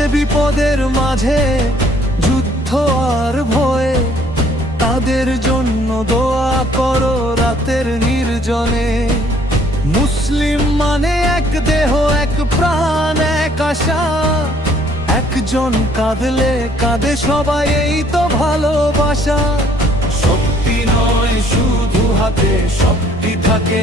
আসে বিপদের মাঝে যুদ্ধ আর ভয়ে, তাদের জন্য দোয়া করো রাতের নির্জনে। মুসলিম মানে এক দেহ, এক প্রাণ, এক আশা। একজন কাঁদলে কাঁদে সবাই, এই তো ভালোবাসা। শক্তি নয় শুধু হাতে, শক্তি থাকে